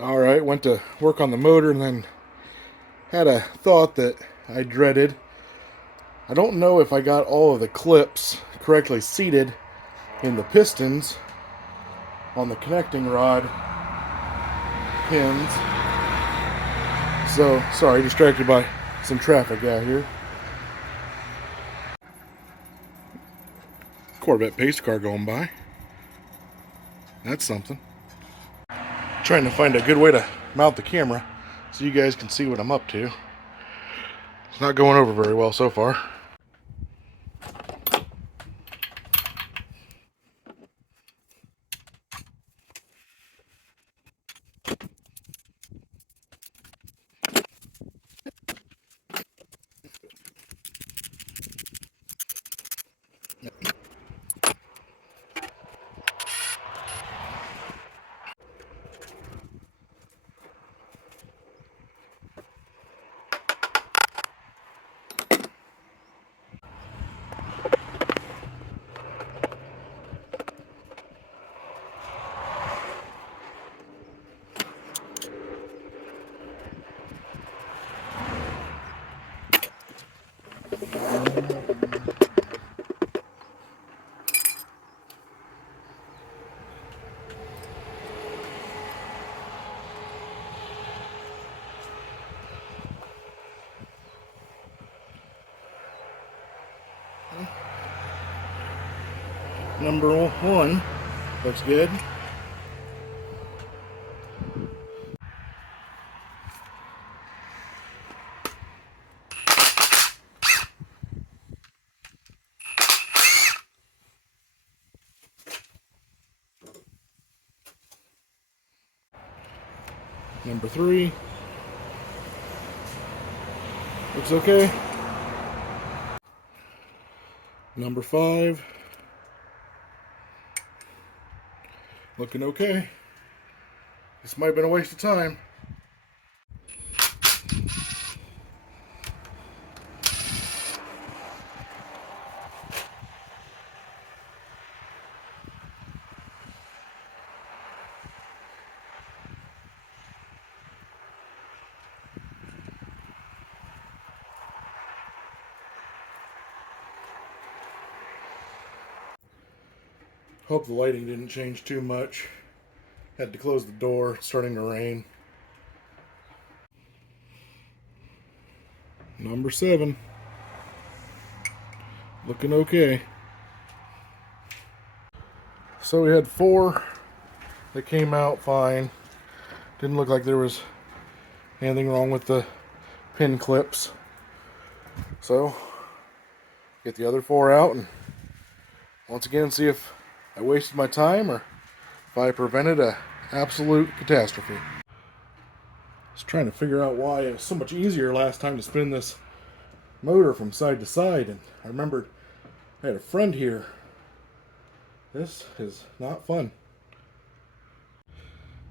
Alright, went to work on the motor and then had a thought that I dreaded. I don't know if I got all of the clips correctly seated in the pistons on the connecting rod pins. So, sorry, distracted by some traffic out here. Corvette pace car going by. That's something. Trying to find a good way to mount the camera so you guys can see what I'm up to. It's not going over very well so far. Number one looks good. Number three looks okay. Number five looking okay. This might have been a waste of time. Hope the lighting didn't change too much. Had to close the door, it's starting to rain. Number seven. Looking okay. So we had four that came out fine. Didn't look like there was anything wrong with the pin clips. So, get the other four out and once again see if I wasted my time or if I prevented an absolute catastrophe. I was trying to figure out why it was so much easier last time to spin this motor from side to side, and I remembered I had a friend here. This is not fun.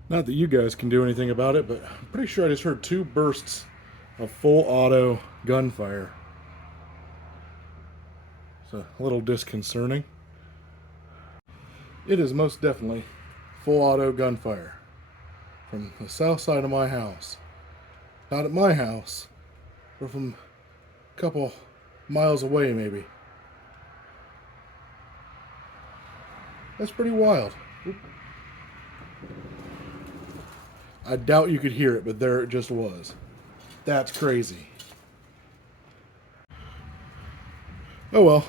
Not that you guys can do anything about it, but I'm pretty sure I just heard two bursts of full auto gunfire. It's a little disconcerting. It is most definitely full auto gunfire from the south side of my house. Not at my house, but from a couple miles away maybe. That's pretty wild. Oop. I doubt you could hear it, but there it just was. That's crazy. Oh well,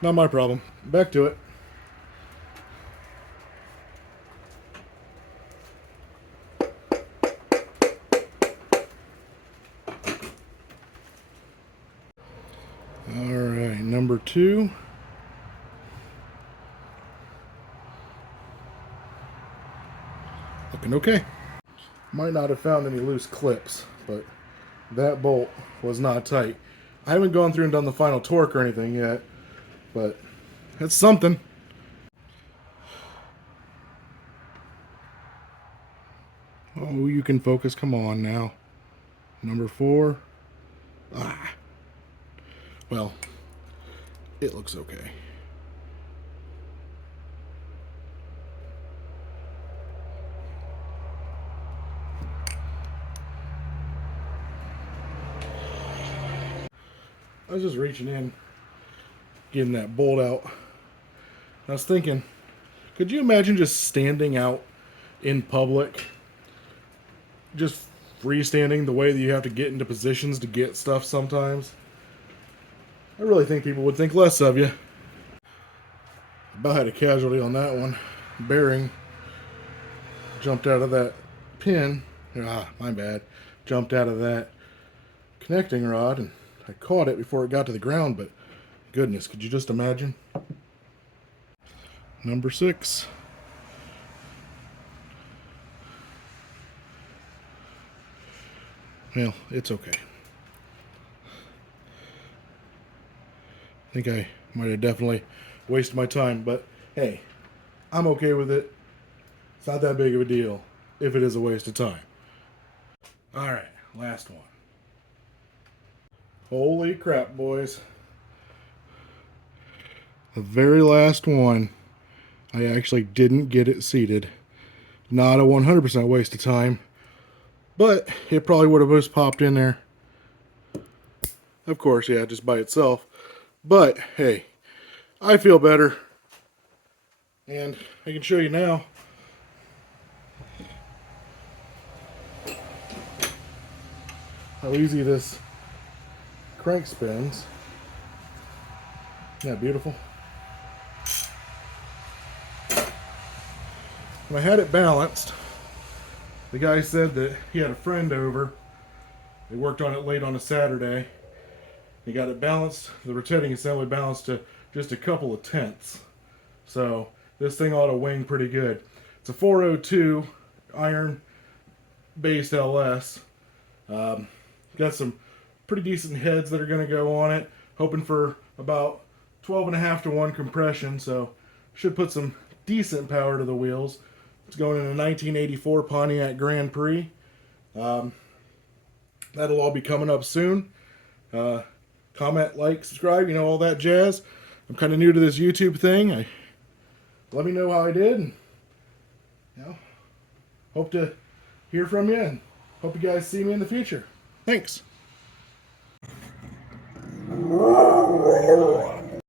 not my problem. Back to it. Alright, number two. Looking okay. Might not have found any loose clips, but that bolt was not tight. I haven't gone through and done the final torque or anything yet, but that's something. Oh, you can focus. Come on now. Number four. Ah. Well, it looks okay. I was just reaching in, getting that bolt out. I was thinking, could you imagine just standing out in public, just freestanding the way that you have to get into positions to get stuff sometimes? I really think people would think less of you. About had a casualty on that one. Bearing jumped out of that pin. My bad. Jumped out of that connecting rod, and I caught it before it got to the ground, but goodness, could you just imagine? Number 6. Well, it's okay. I think I might have definitely wasted my time, but hey, I'm okay with it. It's not that big of a deal if it is a waste of time. Alright, last one. Holy crap, boys. The very last one, I actually didn't get it seated. Not a 100% waste of time, but it probably would have just popped in there. Of course, yeah, just by itself. But, hey, I feel better. And I can show you now. How easy this crank spins. Isn't that beautiful? When I had it balanced, the guy said that he had a friend over. They worked on it late on a Saturday. He got it balanced, the rotating assembly balanced to just a couple of tenths. So this thing ought to wing pretty good. It's a 402 iron based LS. Got some pretty decent heads that are going to go on it. Hoping for about 12.5 to 1 compression, so should put some decent power to the wheels. It's going in a 1984 Pontiac Grand Prix. That'll all be coming up soon. Comment, like, subscribe, you know, all that jazz. I'm kind of new to this YouTube thing. Let me know how I did. And, you know, hope to hear from you, and hope you guys see me in the future. Thanks.